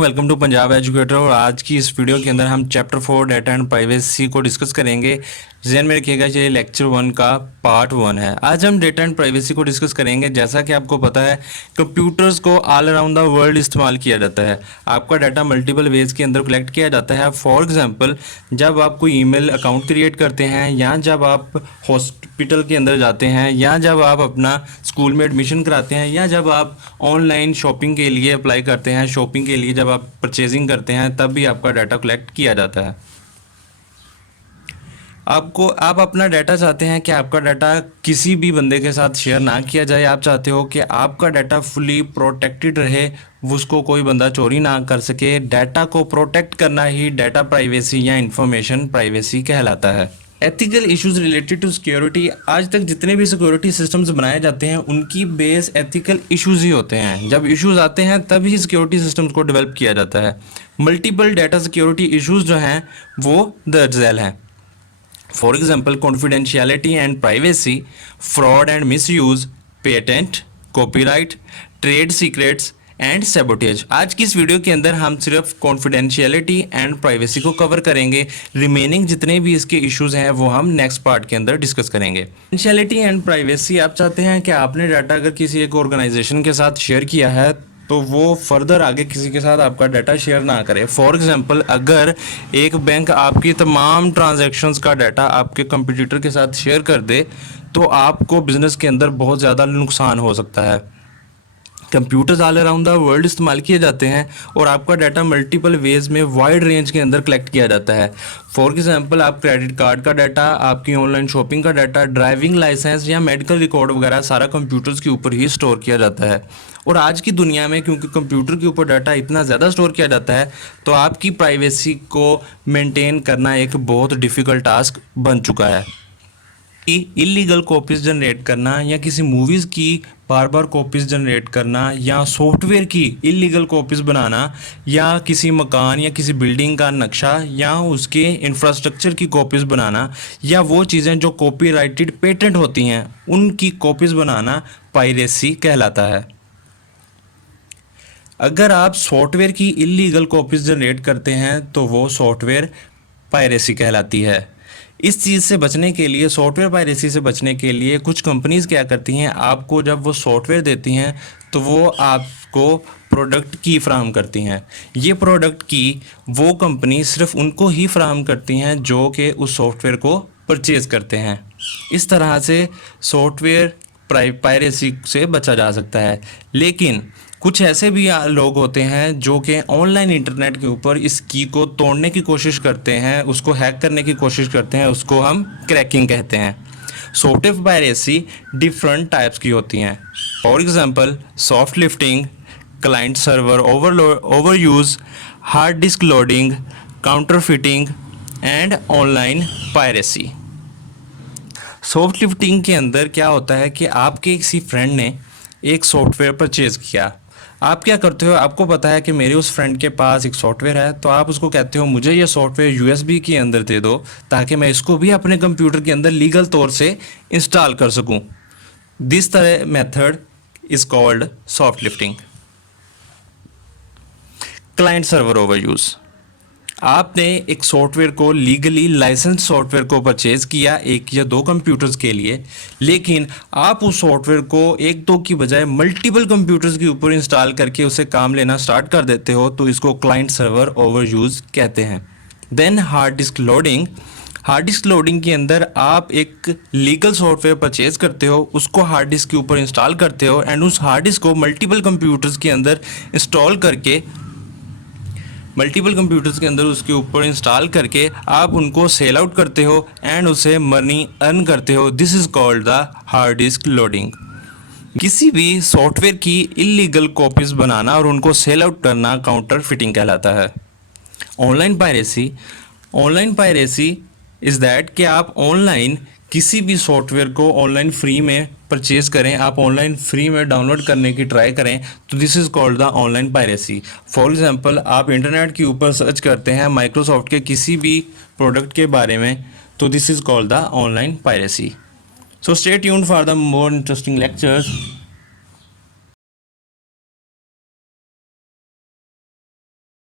Welcome to Punjab educator. और आज की इस वीडियो के अंदर हम चैप्टर 4 डाटा एंड प्राइवेसी को डिस्कस करेंगे। ध्यान में रखिएगा ये लेक्चर 1 का पार्ट 1 है। आज हम डाटा एंड प्राइवेसी को डिस्कस करेंगे। जैसा कि आपको पता है, कंप्यूटर्स को ऑल अराउंड द वर्ल्ड इस्तेमाल किया जाता है। आपका डाटा मल्टीपल वेज के अंदर कलेक्ट किया जाता है। फॉर एग्जांपल, जब आप कोई ईमेल अकाउंट क्रिएट करते हैं, या जब आप हॉस्पिटल के अंदर जाते हैं, या जब आप अपना स्कूल में एडमिशन कराते हैं, या जब आप ऑनलाइन शॉपिंग के लिए अप्लाई करते हैं, शॉपिंग के लिए जब आप परचेजिंग करते हैं, तब भी आपका डाटा कलेक्ट किया जाता है। आप अपना डाटा चाहते हैं कि आपका डाटा किसी भी बंदे के साथ शेयर ना किया जाए। आप चाहते हो कि आपका डाटा फुली प्रोटेक्टेड रहे, उसको कोई बंदा चोरी ना कर सके। डाटा को प्रोटेक्ट करना ही डाटा प्राइवेसी या इंफॉर्मेशन प्राइवेसी कहलाता है। Ethical issues related to security. आज तक जितने भी सिक्योरिटी सिस्टम्स बनाए जाते हैं, उनकी बेस एथिकल इश्यूज ही होते हैं। जब इश्यूज आते हैं तभी सिक्योरिटी सिस्टम्स को डेवलप किया जाता है। मल्टीपल डाटा सिक्योरिटी इश्यूज जो हैं वो दर्ज झैल हैं। For example, confidentiality and privacy, fraud and misuse, patent, copyright, trade secrets and sabotage. आज की इस वीडियो के अंदर हम सिर्फ कॉन्फिडेंशियलिटी एंड प्राइवेसी को कवर करेंगे। रिमेनिंग जितने भी इसके इश्यूज हैं वो हम नेक्स्ट पार्ट के अंदर डिस्कस करेंगे। कॉन्फिडेंशियलिटी एंड प्राइवेसी, आप चाहते हैं कि आपने डाटा अगर किसी एक ऑर्गेनाइजेशन के साथ शेयर किया है तो वो फर्दर आगे किसी के साथ आपका डाटा शेयर ना करे। फॉर एग्जांपल, अगर एक बैंक आपकी तमाम ट्रांजैक्शंस का डाटा आपके कंपटीटर के साथ शेयर कर दे तो आपको बिजनेस के अंदर बहुत ज़्यादा नुकसान हो सकता है। Computers all around the world इस्तेमाल किए जाते हैं और आपका डाटा मल्टीपल वेज में वाइड रेंज के अंदर कलेक्ट किया जाता है। फॉर एग्जांपल, आप क्रेडिट कार्ड का डाटा, आपकी ऑनलाइन शॉपिंग का डाटा, ड्राइविंग लाइसेंस या मेडिकल रिकॉर्ड वगैरह सारा कंप्यूटर्स के ऊपर ही स्टोर किया जाता है। और आज की दुनिया में क्योंकि कंप्यूटर के ऊपर डाटा इतना ज़्यादा स्टोर किया जाता है, तो आपकी प्राइवेसी को मेंटेन करना एक बहुत डिफ़िकल्ट टास्क बन चुका है। इलीगल कॉपीज़ जनरेट करना, या किसी मूवीज़ की बार बार कॉपीज़ जनरेट करना, या सॉफ्टवेयर की इलीगल कॉपीज़ बनाना, या किसी मकान या किसी बिल्डिंग का नक्शा या उसके इंफ्रास्ट्रक्चर की कॉपीज़ बनाना, या वो चीज़ें जो कॉपीराइटेड पेटेंट होती हैं उनकी कॉपीज़ बनाना पायरेसी कहलाता है। अगर आप सॉफ्टवेयर की इलीगल कॉपीज़ जनरेट करते हैं तो वो सॉफ्टवेयर पायरेसी कहलाती है। इस चीज़ से बचने के लिए, सॉफ्टवेयर पायरेसी से बचने के लिए, कुछ कंपनीज़ क्या करती हैं, आपको जब वो सॉफ्टवेयर देती हैं तो वो आपको प्रोडक्ट की फ्राहम करती हैं। ये प्रोडक्ट की वो कंपनी सिर्फ उनको ही फ्राहम करती हैं जो कि उस सॉफ्टवेयर को परचेज़ करते हैं। इस तरह से सॉफ्टवेयर पायरेसी से बचा जा सकता है। लेकिन कुछ ऐसे भी लोग होते हैं जो कि ऑनलाइन इंटरनेट के ऊपर इस की को तोड़ने की कोशिश करते हैं, उसको हैक करने की कोशिश करते हैं, उसको हम क्रैकिंग कहते हैं। सॉफ्टवेयर पायरेसी डिफरेंट टाइप्स की होती हैं। For example, soft lifting, client server overuse, hard disk loading, counterfeiting and online piracy. Soft lifting के अंदर क्या होता है कि आपके किसी फ्रेंड ने एक सॉफ्टवेयर परचेज़ किया। आप क्या करते हो, आपको पता है कि मेरे उस फ्रेंड के पास एक सॉफ्टवेयर है, तो आप उसको कहते हो मुझे ये सॉफ्टवेयर यूएसबी के अंदर दे दो ताकि मैं इसको भी अपने कंप्यूटर के अंदर लीगल तौर से इंस्टॉल कर सकूं। दिस तरह method is called soft lifting. Client server overuse, आपने एक सॉफ्टवेयर को लीगली लाइसेंस सॉफ्टवेयर को परचेज़ किया एक या दो कंप्यूटर्स के लिए, लेकिन आप उस सॉफ्टवेयर को एक दो की बजाय मल्टीपल कंप्यूटर्स के ऊपर इंस्टॉल करके उसे काम लेना स्टार्ट कर देते हो, तो इसको क्लाइंट सर्वर ओवरयूज कहते हैं। Then hard disk loading. Hard disk loading के अंदर आप एक लीगल सॉफ्टवेयर परचेज करते हो, उसको हार्ड डिस्क के ऊपर इंस्टॉल करते हो एंड उस हार्ड डिस्क को मल्टीपल कंप्यूटर्स के अंदर उसके ऊपर इंस्टॉल करके आप उनको सेल आउट करते हो एंड उसे मनी अर्न करते हो। This is called the hard disk loading. किसी भी सॉफ्टवेयर की इलीगल कॉपीज़ बनाना और उनको सेल आउट करना काउंटर फिटिंग कहलाता है। ऑनलाइन पायरेसी इज़ दैट कि आप ऑनलाइन किसी भी सॉफ्टवेयर को ऑनलाइन फ्री में परचेज करें, आप ऑनलाइन फ्री में डाउनलोड करने की ट्राई करें, तो this is called the online piracy. For example, आप इंटरनेट के ऊपर सर्च करते हैं माइक्रोसॉफ्ट के किसी भी प्रोडक्ट के बारे में, तो this is called the online piracy. So stay tuned for the more interesting lectures.